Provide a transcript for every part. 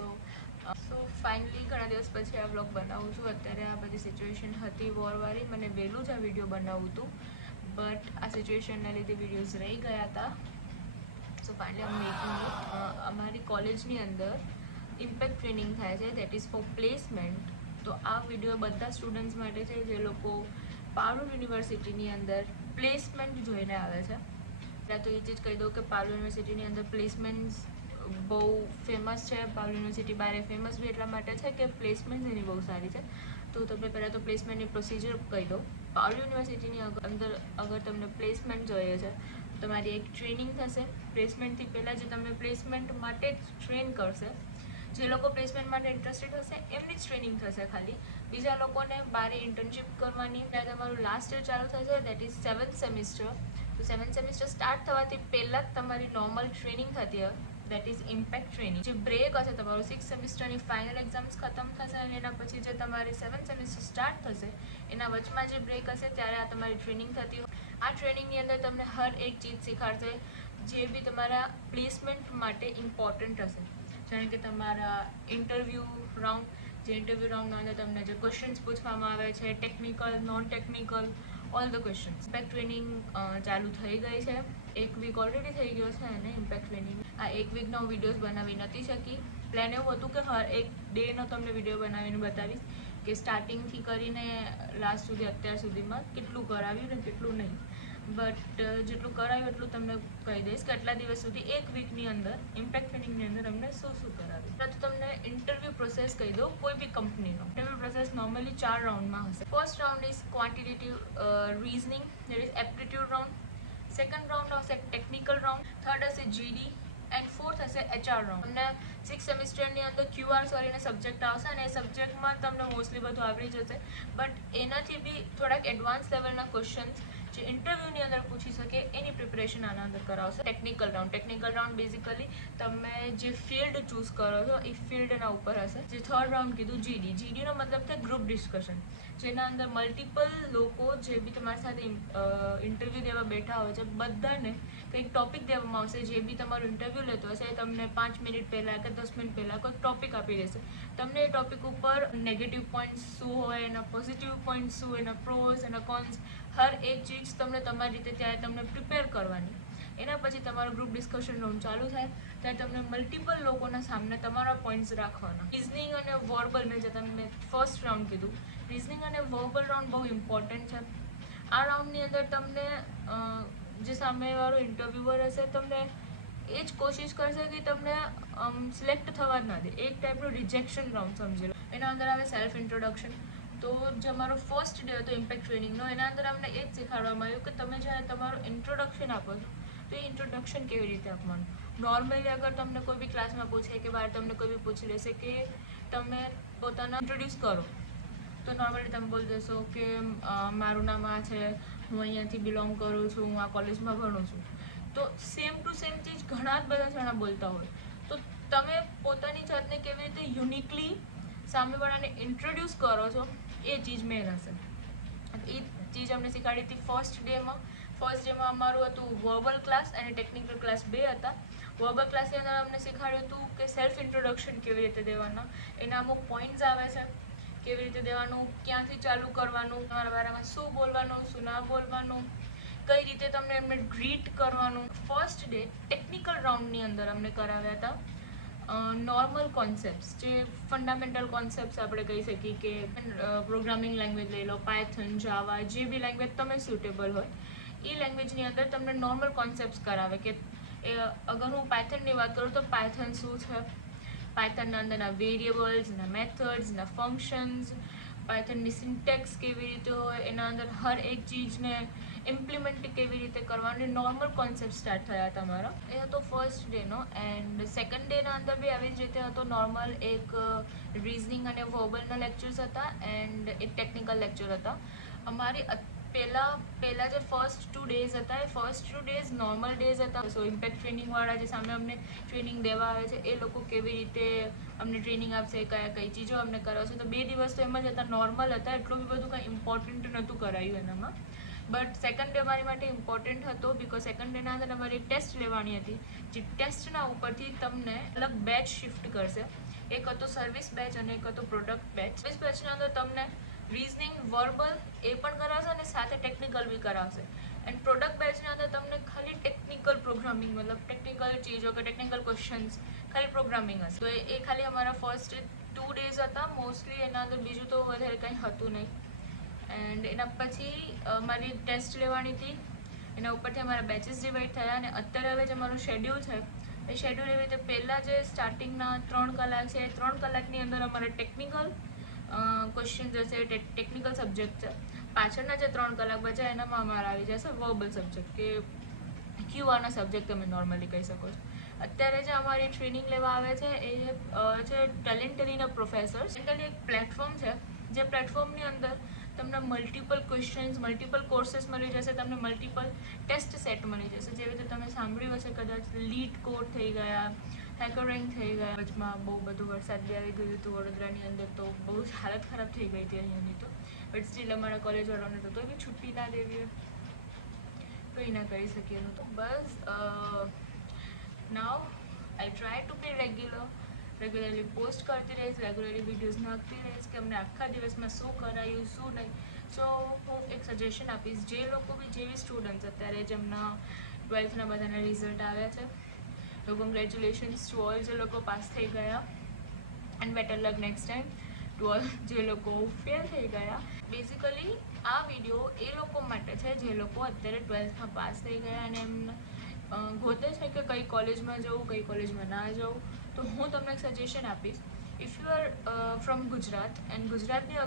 So finally ઘણા દિવસ પછી આ વ્લોગ બનાવું છું. અત્યારે આ બધી સિચ્યુએશન હતી વોરવાળી, મને વહેલું જ આ વિડીયો બનાવવું હતું, બટ આ સિચ્યુએશનના લીધે વિડીયોઝ રહી ગયા હતા. સો ફાઇનલી આમ મેકિંગ ઇટ. અમારી કોલેજની અંદર ઇમ્પેક્ટ ટ્રેનિંગ થાય છે, દેટ ઇઝ ફોર પ્લેસમેન્ટ. તો આ વિડીયો બધા સ્ટુડન્ટ્સ માટે છે જે લોકો પારુલ યુનિવર્સિટીની અંદર પ્લેસમેન્ટ જોઈને આવે છે. પહેલાં તો એ જ કહી દઉં કે પારુલ યુનિવર્સિટીની અંદર પ્લેસમેન્ટ્સ બહુ ફેમસ છે. પારુલ યુનિવર્સિટી બારે ફેમસ બી એટલા માટે છે કે પ્લેસમેન્ટ એની બહુ સારી છે. તો તમને પહેલાં તો પ્લેસમેન્ટની પ્રોસિજર કહી દઉં. પારુલ યુનિવર્સિટીની અંદર અગર તમને પ્લેસમેન્ટ જોઈએ છે, તમારી એક ટ્રેનિંગ થશે. પ્લેસમેન્ટથી પહેલાં જે તમને પ્લેસમેન્ટ માટે જ ટ્રેન કરશે, જે લોકો પ્લેસમેન્ટ માટે ઇન્ટરેસ્ટેડ હશે એમની જ ટ્રેનિંગ થશે ખાલી. બીજા લોકોને બારે ઇન્ટર્નશિપ કરવાની, ત્યાં તમારું લાસ્ટ યર ચાલુ થશે, દેટ ઇઝ 7th સેમિસ્ટર. તો 7th સેમિસ્ટર સ્ટાર્ટ થવાથી પહેલાં જ તમારી નોર્મલ ટ્રેનિંગ થતી હોય, દેટ ઇઝ ઇમ્પેક્ટ ટ્રેનિંગ. જે બ્રેક હશે, તમારું 6th સેમિસ્ટરની ફાઇનલ એક્ઝામ્સ ખતમ થશે અને એના પછી જે તમારી 7th સેમિસ્ટર સ્ટાર્ટ થશે એના વચમાં જે બ્રેક હશે ત્યારે આ તમારી ટ્રેનિંગ થતી હોય. આ ટ્રેનિંગની અંદર તમને હર એક ચીજ શીખાડશે જે બી તમારા પ્લેસમેન્ટ માટે ઇમ્પોર્ટન્ટ હશે. જાણે કે તમારા ઇન્ટરવ્યૂ રાઉન્ડ, જે ઇન્ટરવ્યૂ રાઉન્ડના અંદર તમને જે ક્વેશ્ચન્સ પૂછવામાં આવે છે, technical, non technical, all the questions. Impact training ચાલુ થઈ ગઈ છે. એક વીક ઓલરેડી થઈ ગયો છે અને ઇમ્પેક્ટ ટ્રેનિંગ આ એક વીકનો હું વિડીયોઝ બનાવી નથી શકી. પ્લાન એવું હતું કે હર એક ડેનો તમને વિડીયો બનાવીને બતાવીશ કે સ્ટાર્ટિંગથી કરીને લાસ્ટ સુધી અત્યાર સુધીમાં કેટલું કરાવ્યું ને કેટલું નહીં. બટ જેટલું કરાવ્યું એટલું તમને કહી દઈશ કે આટલા દિવસ સુધી એક વીકની અંદર ઇમ્પેક્ટ ટ્રેનિંગની અંદર અમને શું કરાવ્યું. તો તમને ઇન્ટરવ્યૂ પ્રોસેસ કહી દઉં કોઈ બી કંપનીનો. ઇન્ટરવ્યૂ પ્રોસેસ નોર્મલી 4 રાઉન્ડમાં હશે. First round is quantitative reasoning, that is aptitude round. Second round હશે ટેકનિકલ રાઉન્ડ. થર્ડ હશે જીડી એન્ડ ફોર્થ હશે HR રાઉન્ડ. તમને 6th સેમિસ્ટરની અંદર QRs કરીને સબ્જેક્ટ આવશે અને એ સબ્જેક્ટમાં તમને મોસ્ટલી બધું આવડી જશે. બટ એનાથી બી થોડાક એડવાન્સ લેવલના ક્વેશ્ચન્સ જે ઇન્ટરવ્યૂની અંદર પૂછી શકે એની પ્રિપરેશન આના અંદર કરાવશે. ટેકનિકલ રાઉન્ડ બેઝિકલી તમે જે ફિલ્ડ ચૂઝ કરો છો એ ફિલ્ડના ઉપર હશે. જે થર્ડ રાઉન્ડ કીધું જીડીનો મતલબ છે ગ્રુપ ડિસ્કશન, જેના અંદર મલ્ટિપલ લોકો જે બી તમારી સાથે ઇન્ટરવ્યૂ દેવા બેઠા હોય છે બધાને કંઈક ટોપિક દેવામાં આવશે. જે બી તમારું ઇન્ટરવ્યૂ લેતો હશે તમને 5 મિનિટ પહેલાં કે 10 મિનિટ પહેલાં કોઈ ટોપિક આપી દેશે. તમને એ ટોપિક ઉપર નેગેટિવ પોઈન્ટ્સ શું હોય, એના પોઝિટિવ પોઈન્ટ્સ શું, એના પ્રોઝ એના કોન્સ, હર એક ચીજ તમને તમારી રીતે ત્યારે તમને પ્રિપેર કરવાની. એના પછી તમારો ગ્રુપ ડિસ્કશન રાઉન્ડ ચાલુ થાય ત્યારે તમને મલ્ટિપલ લોકોના સામે તમારા પોઈન્ટ્સ રાખવાના. રિઝનિંગ અને વર્બલ, મેં જે તમને ફર્સ્ટ રાઉન્ડ કીધું, રિઝનિંગ અને વર્બલ રાઉન્ડ બહુ ઇમ્પોર્ટન્ટ છે. આ રાઉન્ડની અંદર તમને જે સામેવાળો ઇન્ટરવ્યુઅર હશે તમને એ જ કોશિશ કરશે કે તમને સિલેક્ટ થવા જ ના દે. એક ટાઈપનું રિજેક્શન રાઉન્ડ સમજી લો. એના અંદર આવે સેલ્ફ ઇન્ટ્રોડક્શન. તો જે અમારો ફર્સ્ટ ડે હતો ઇમ્પેક્ટ ટ્રેનિંગનો, એના અંદર અમને એ જ શીખવાડવામાં આવ્યું કે તમે જ્યારે તમારું ઇન્ટ્રોડક્શન આપો છો તો એ ઇન્ટ્રોડક્શન કેવી રીતે આપવાનું. નોર્મલી અગર તમને કોઈ બી ક્લાસમાં પૂછે કે બહાર તમને કોઈ બી પૂછી લેશે કે તમે પોતાના ઇન્ટ્રોડ્યુસ કરો, તો નોર્મલી તમે બોલી દેશો કે મારું નામ આ છે, હું અહીંયાથી બિલોંગ કરું છું, હું આ કોલેજમાં ભણું છું. તો સેમ ટુ સેમ ચીજ ઘણા જ બધા જણા બોલતા હોય. તો તમે પોતાની જાતને કેવી રીતે યુનિકલી સામેવાળાને ઇન્ટ્રોડ્યુસ કરો છો એ ચીજ મેન હશે. એ ચીજ અમને શીખવાડી હતી ફર્સ્ટ ડેમાં. ફર્સ્ટ ડેમાં અમારું હતું વર્બલ ક્લાસ અને ટેકનિકલ ક્લાસ 2 હતા. વર્બલ ક્લાસની અંદર અમને શીખવાડ્યું હતું કે સેલ્ફ ઇન્ટ્રોડક્શન કેવી રીતે દેવાના, એના અમુક પોઈન્ટ્સ આવે છે, કેવી રીતે દેવાનું, ક્યાંથી ચાલુ કરવાનું, તમારા બારામાં શું બોલવાનું, શું ના બોલવાનું, કઈ રીતે તમને એમને ગ્રીટ કરવાનું. ફર્સ્ટ ડે ટેકનિકલ રાઉન્ડની અંદર અમને કરાવ્યા હતા નોર્મલ કોન્સેપ્ટ્સ, જે ફંડામેન્ટલ કોન્સેપ્ટ્સ આપણે કહી શકીએ કે પ્રોગ્રામિંગ લેંગ્વેજ લઈ લો, પાયથન, જાવા, જે બી લેંગ્વેજ તમે સુટેબલ હોય એ લેંગ્વેજની અંદર તમને નોર્મલ કોન્સેપ્ટ્સ કરાવે. કે અગર હું પાયથનની વાત કરું તો પાયથન શું છે, પાયથનના અંદરના વેરિયેબલ્સ, ના મેથડ્સ, ના ફંક્શન્સ, પાયથનની સિન્ટેક્સ કેવી રીતે હોય, એના અંદર હર એક ચીજને ઇમ્પ્લિમેન્ટ કેવી રીતે કરવાની, નોર્મલ કોન્સેપ્ટ સ્ટાર્ટ થયા હતા અમારા. એ હતો ફર્સ્ટ ડેનો. એન્ડ સેકન્ડ ડેના અંદર બી આવી જ રીતે હતો નોર્મલ. એક રીઝનિંગ અને વર્બલના લેક્ચર્સ હતા એન્ડ એક ટેકનિકલ લેક્ચર હતા. અમારી પહેલાં જે ફર્સ્ટ 2 ડેઝ હતા એ ફર્સ્ટ 2 ડેઝ નોર્મલ ડેઝ હતા. સો ઇમ્પેક્ટ ટ્રેનિંગવાળા જે સામે અમને ટ્રેનિંગ દેવા આવે છે એ લોકો કેવી રીતે અમને ટ્રેનિંગ આપશે, કઈ ચીજો અમને કરાવશે. તો 2 દિવસ તો એમ જ હતા, નોર્મલ હતા, એટલું બી બધું કંઈ ઇમ્પોર્ટન્ટ નહોતું કરાયું એનામાં. બટ સેકન્ડ ડે મારી માટે ઇમ્પોર્ટન્ટ હતો બિકોઝ સેકન્ડ ડેના અંદર અમારી ટેસ્ટ લેવાની હતી. જે ટેસ્ટના ઉપરથી તમને અલગ બેચ શિફ્ટ કરશે એક હતો સર્વિસ બેચ અને એક હતો પ્રોડક્ટ બેચ. સર્વિસ બેચના અંદર તમને રીઝનિંગ, વર્બલ એ પણ કરાવશે અને સાથે ટેકનિકલ બી કરાવશે. એન્ડ પ્રોડક્ટ બેચના અંદર તમને ખાલી ટેકનિકલ પ્રોગ્રામિંગ, મતલબ ટેકનિકલ ચીજો કે ટેકનિકલ ક્વેશ્ચન્સ ખાલી પ્રોગ્રામિંગ હશે. તો એ ખાલી અમારા ફર્સ્ટ 2 days હતા મોસ્ટલી. એના અંદર બીજું તો વધારે કંઈ હતું નહીં. એન્ડ એના પછી મારી ટેસ્ટ લેવાની હતી. એના ઉપરથી અમારા બેચીસ ડિવાઈડ થયા અને અત્યારે હવે જે અમારું શેડ્યુલ છે એ શેડ્યુલ એવી રીતે પહેલાં જે સ્ટાર્ટિંગના 3 કલાક છે એ 3 કલાકની અંદર અમારે ટેકનિકલ ક્વેશ્ચન હશે, ટેકનિકલ સબ્જેક્ટ છે. પાછળના જે 3 કલાક બચ્યા એનામાં અમારા આવી જશે વર્બલ સબ્જેક્ટ કે ક્યુઆરના સબ્જેક્ટ તમે નોર્મલી કહી શકો છો. અત્યારે જે અમારી ટ્રેનિંગ લેવા આવે છે એ છે ટેલેન્ટરીના પ્રોફેસર્સ. ટેલેન્ટરી એક પ્લેટફોર્મ છે જે પ્લેટફોર્મની અંદર તમને મલ્ટિપલ ક્વેશ્ચન્સ, મલ્ટિપલ કોર્सेस મળી જશે, તમને મલ્ટિપલ ટેસ્ટ સેટ મળી જશે. જેવી રીતે તમે સાંભળ્યું હશે કદાચ લીડ કોડ થઈ ગયા, હેકર રેન્ક થઈ ગયા. વચમાં બહુ બધું વરસાદ બી આવી ગયું હતું વડોદરાની અંદર, તો બહુ જ હાલત ખરાબ થઈ ગઈ હતી અહીંયાની તો. બટ સ્ટીલ અમારા કોલેજવાળાને તો બી છુટ્ટી ના દેવી હોય, કંઈ ના કરી શકીએ. તો બસ now I try to be regularly post કરતી રહીશ, રેગ્યુલરલી વિડીયોઝ નાખતી રહીશ કે અમને આખા દિવસમાં શું કરાયું શું નહીં. સો હું એક સજેશન આપીશ, જે લોકો બી જેવી સ્ટુડન્ટ્સ અત્યારે જેમના 12થના બધાના રિઝલ્ટ આવ્યા છે, તો કોંગ્રેચ્યુલેશન્સ ટુ ઓલ જે લોકો પાસ થઈ ગયા and better luck next time to all જે લોકો ફેલ થઈ ગયા. બેઝિકલી આ વિડીયો એ લોકો માટે છે જે લોકો અત્યારે 12થમાં પાસ થઈ ગયા અને એમને ગોતે છે કે કઈ કોલેજમાં જવું, કઈ કોલેજમાં ના જવું. તો હું તમને એક સજેશન આપીશ. If you are from Gujarat and ગુજરાતની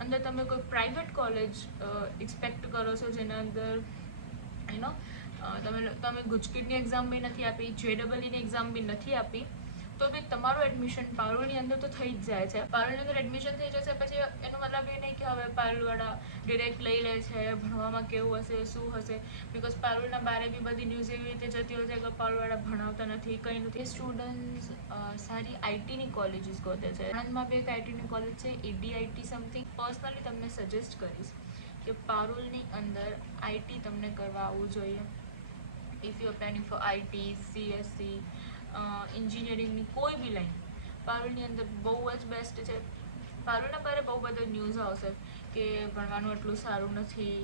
અંદર તમે કોઈ પ્રાઇવેટ કોલેજ એક્સપેક્ટ કરો છો જેના અંદર તમે ગુજકેટની એક્ઝામ બી નથી આપી, JEEની એક્ઝામ બી નથી આપી, તો બી તમારું એડમિશન પારુલની અંદર તો થઈ જ જાય છે. પારુલની અંદર એડમિશન થઈ જશે પછી એનો મતલબ એ નહીં કે હવે પારુલવાળા ડિરેક્ટ લઈ લે છે, ભણવામાં કેવું હશે શું હશે. બિકોઝ પારુલના બારે બી બધી ન્યૂઝ એવી રીતે જતી હોય છે કે પારુલવાળા ભણાવતા નથી, કંઈ નથી. સ્ટુડન્ટ્સ સારી આઈટીની કોલેજીસ ગોતે છે. આણંદમાં બી એક આઈટીની કોલેજ છે, EDIT સમથિંગ. પર્સનલી તમને સજેસ્ટ કરીશ કે પારુલની અંદર આઈટી તમને કરવા આવવું જોઈએ. If you are planning four IT, CSC, એન્જિનિયરિંગની કોઈ બી લાઈન, પારુલની અંદર બહુ જ બેસ્ટ છે. પારુલના બારે બહુ બધો ન્યૂઝ આવશે કે ભણવાનું એટલું સારું નથી,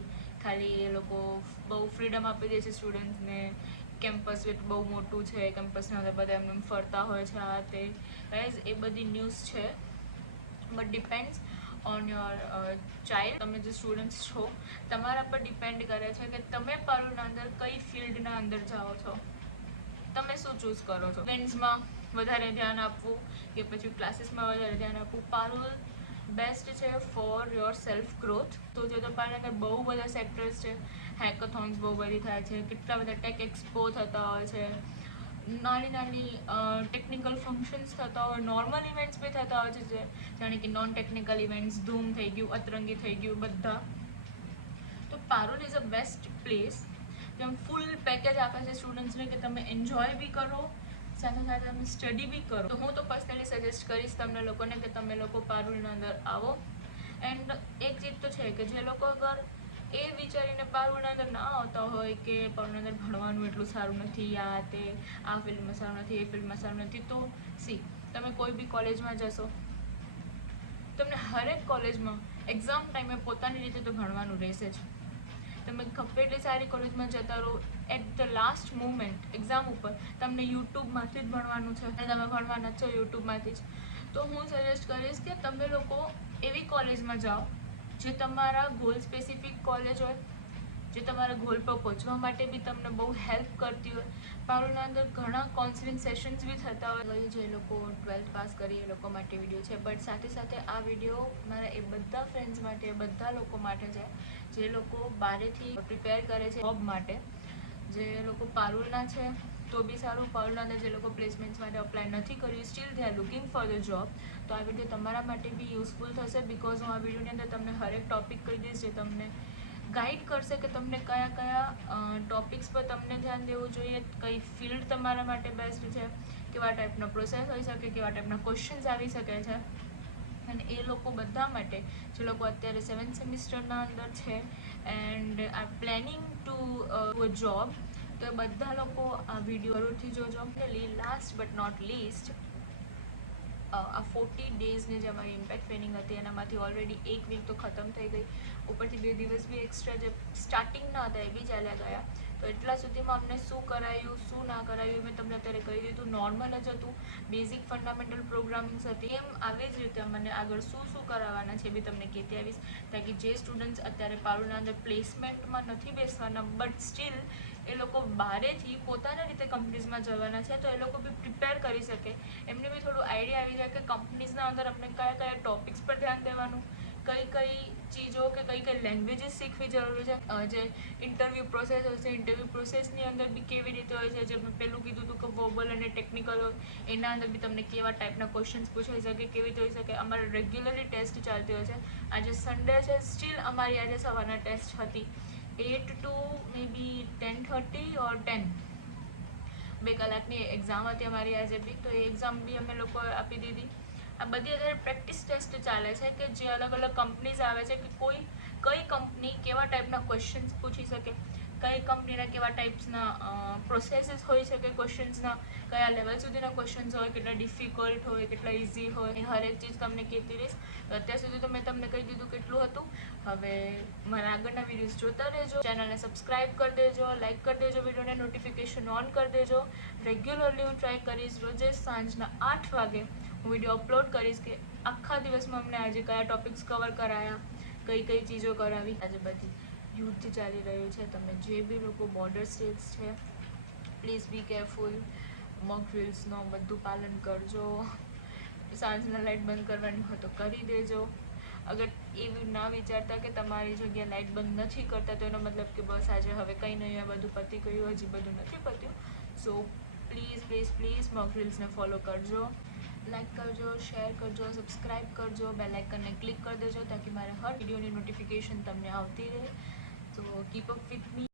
ખાલી એ લોકો બહુ ફ્રીડમ આપી દે છે સ્ટુડન્ટ્સને, કેમ્પસ બહુ મોટું છે, કેમ્પસના અંદર બધા એમને ફરતા હોય છે, આ તે. ગાઈઝ એ બધી ન્યૂઝ છે, but depends on your child. તમે જે સ્ટુડન્ટ્સ છો તમારા પર ડિપેન્ડ કરે છે કે તમે પારુલના અંદર કઈ ફિલ્ડના અંદર જાઓ છો, તમે શું ચૂઝ કરો છો. ઇવેન્ટ્સમાં વધારે ધ્યાન આપવું કે પછી ક્લાસીસમાં વધારે ધ્યાન આપવું. પારુલ બેસ્ટ છે ફોર યોર સેલ્ફ ગ્રોથ. તો જો તો પારુલની અંદર બહુ બધા સેક્ટર્સ છે, હેકેથોન્સ બહુ બધી થાય છે, કેટલા બધા ટેક એક્સપો થતા હોય છે, નાની ટેકનિકલ ફંક્શન્સ થતા હોય, નોર્મલ ઇવેન્ટ્સ બી થતા હોય છે, જાણે કે નોન ટેકનિકલ ઇવેન્ટ્સ, ધૂમ થઈ ગયું, અતરંગી થઈ ગયું, બધા. તો Parul is a best place જેમ ફૂલ પેકેજ આપે છે સ્ટુડન્ટ્સને કે તમે એન્જોય બી કરો, સાથે સાથે તમે સ્ટડી બી કરો. તો હું તો પર્સનલી સજેસ્ટ કરીશ તમને લોકોને કે તમે લોકો પારુલના અંદર આવો. એન્ડ એક ચીજ તો છે કે જે લોકો અગર એ વિચારીને પારુલના અંદર ના આવતા હોય કે પારુલના અંદર ભણવાનું એટલું સારું નથી, આ ફિલ્ડમાં સારું નથી, એ ફિલ્ડમાં સારું નથી, તો તમે કોઈ બી કોલેજમાં જશો, તમને હરેક કોલેજમાં એક્ઝામ ટાઈમે પોતાની રીતે તો ભણવાનું રહેશે જ. તમે એટલી સારી કોલેજમાં જતા રહો, at the last moment exam ઉપર તમને યુટ્યુબમાંથી જ ભણવાનું છે અને તમે ભણવાના જ છો યુટ્યુબમાંથી જ. તો હું સજેસ્ટ કરીશ કે તમે લોકો એવી કોલેજમાં જાઓ જે તમારા ગોલ સ્પેસિફિક કોલેજ હોય, જે તમારા ગોલ પર પહોંચવા માટે બી તમને બહુ હેલ્પ કરતી હોય. પારુલના અંદર ઘણા કાઉન્સેલિંગ સેશન્સ બી થતા હોય. જે લોકો 12th પાસ કરી એ લોકો માટે વિડીયો છે, બટ સાથે સાથે આ વિડીયો મારા એ બધા ફ્રેન્ડ્સ માટે, બધા લોકો માટે છે જે લોકો બારેથી પ્રિપેર કરે છે જોબ માટે. જે લોકો પારુલના છે તો બી સારું, પારુલના અંદર જે લોકો પ્લેસમેન્ટ્સ માટે અપ્લાય નથી કર્યું, steel they are looking for the job, તો આ વિડીયો તમારા માટે બી યુઝફુલ થશે. બિકોઝ હું આ વિડીયોની અંદર તમને હરેક ટોપિક કહી દઈશ જે તમને ગાઈડ કરશે કે તમને કયા કયા ટોપિક્સ પર તમને ધ્યાન દેવું જોઈએ, કઈ ફિલ્ડ તમારા માટે બેસ્ટ છે, કેવા ટાઈપનો પ્રોસેસ હોઈ શકે, કેવા ટાઈપના ક્વેશ્ચન્સ આવી શકે છે. અને એ લોકો બધા માટે જે લોકો અત્યારે 7th સેમિસ્ટરના અંદર છે and are planning to a job, તો એ બધા લોકો આ વિડીયો જરૂરથી જોજો. લાસ્ટ બટ નોટ લીસ્ટ, આ 40 ડેઝની જે અમારી ઇમ્પેક્ટ ટ્રેનિંગ હતી એનામાંથી ઓલરેડી 1 વીક તો ખતમ થઈ ગઈ, ઉપરથી 2 દિવસ બી એક્સ્ટ્રા જે સ્ટાર્ટિંગના હતા એ બી ચાલ્યા ગયા. તો એટલા સુધીમાં અમને શું કરાયું શું ના કરાયું મેં તમને અત્યારે કહી દીધું. નોર્મલ જ હતું, બેઝિક ફંડામેન્ટલ પ્રોગ્રામિંગ્સ હતી. એમ આવી જ રીતે મને આગળ શું કરાવવાના છે બી તમને કહેતી આવીશ, તાકી જે સ્ટુડન્ટ્સ અત્યારે પારુલના અંદર પ્લેસમેન્ટમાં નથી બેસવાના બટ સ્ટીલ એ લોકો બહારેથી પોતાના રીતે કંપનીઝમાં જવાના છે, તો એ લોકો બી પ્રિપેર કરી શકે, એમને બી થોડું આઈડિયા આવી જાય કે કંપનીઝના અંદર આપણે કયા કયા ટોપિક્સ પર ધ્યાન દેવાનું, કઈ ચીજો કે કઈ લેંગ્વેજીસ શીખવી જરૂરી છે. જે ઇન્ટરવ્યૂ પ્રોસેસ હોય છે, ઇન્ટરવ્યૂ પ્રોસેસની અંદર બી કેવી રીતે હોય છે, જે મેં પહેલું કીધું હતું કે વર્બલ અને ટેકનિકલ હોય, એના અંદર બી તમને કેવા ટાઈપના ક્વેશ્ચન્સ પૂછાઈ શકે, કેવી રીતે હોઈ શકે. અમારે રેગ્યુલરલી ટેસ્ટ ચાલતી હોય છે. આજે સન્ડે છે, સ્ટીલ અમારી આજે સવારના ટેસ્ટ હતી 8 to maybe 10:30 or 10. 2 કલાકની એક્ઝામ હતી અમારી આજે બી, તો એ એક્ઝામ બી અમે લોકો આપી દીધી. આ બધી અત્યારે પ્રેક્ટિસ ટેસ્ટ ચાલે છે કે જે અલગ અલગ કંપનીઝ આવે છે કે કઈ કંપની કેવા ટાઈપના ક્વેશ્ચન્સ પૂછી શકે, કઈ કંપનીના કેવા ટાઈપ્સના પ્રોસેસીસ હોઈ શકે, ક્વેશ્ચન્સના કયા લેવલ સુધીના ક્વેશ્ચન્સ હોય, કેટલા ડિફિકલ્ટ હોય, કેટલા ઇઝી હોય, એ હરેક ચીજ તમને કહેતી રહીશ. અત્યાર સુધી તો મેં તમને કહી દીધું કેટલું હતું. હવે મારા આગળના વિડીયોઝ જોતા રહેજો, ચેનલને સબસ્ક્રાઈબ કરી દેજો, લાઇક કરી દેજો, વિડીયોને નોટિફિકેશન ઓન કરી દેજો. રેગ્યુલરલી હું ટ્રાય કરીશ રોજે સાંજના 8 વાગે હું વિડીયો અપલોડ કરીશ કે આખા દિવસમાં અમને આજે કયા ટોપિક્સ કવર કરાયા, કઈ ચીજો કરાવી. આજે બધી યુદ્ધ ચાલી રહ્યું છે, તમે જે બી લોકો બોર્ડર સ્ટેટ્સ છે પ્લીઝ બી કેરફુલ. મોક ડ્રિલ્સનો બધું પાલન કરજો. સાંજના લાઇટ બંધ કરવાની હોય તો કરી દેજો. અગર એવું ના વિચારતા કે તમારી જગ્યાએ લાઇટ બંધ નથી કરતા તો એનો મતલબ કે બસ આજે હવે કંઈ નહીં, આ બધું પતી ગયું, હજી બધું નથી પત્યું. સો પ્લીઝ મોક ડ્રિલ્સને ફોલો કરજો, લાઇક કરજો, શેર કરજો, સબસ્ક્રાઈબ કરજો, બેલ આઇકનને ક્લિક કરી દેજો તાકી મારા હર વિડીયોની નોટિફિકેશન તમને આવતી રહે. તો કીપ અપ વિથ મી.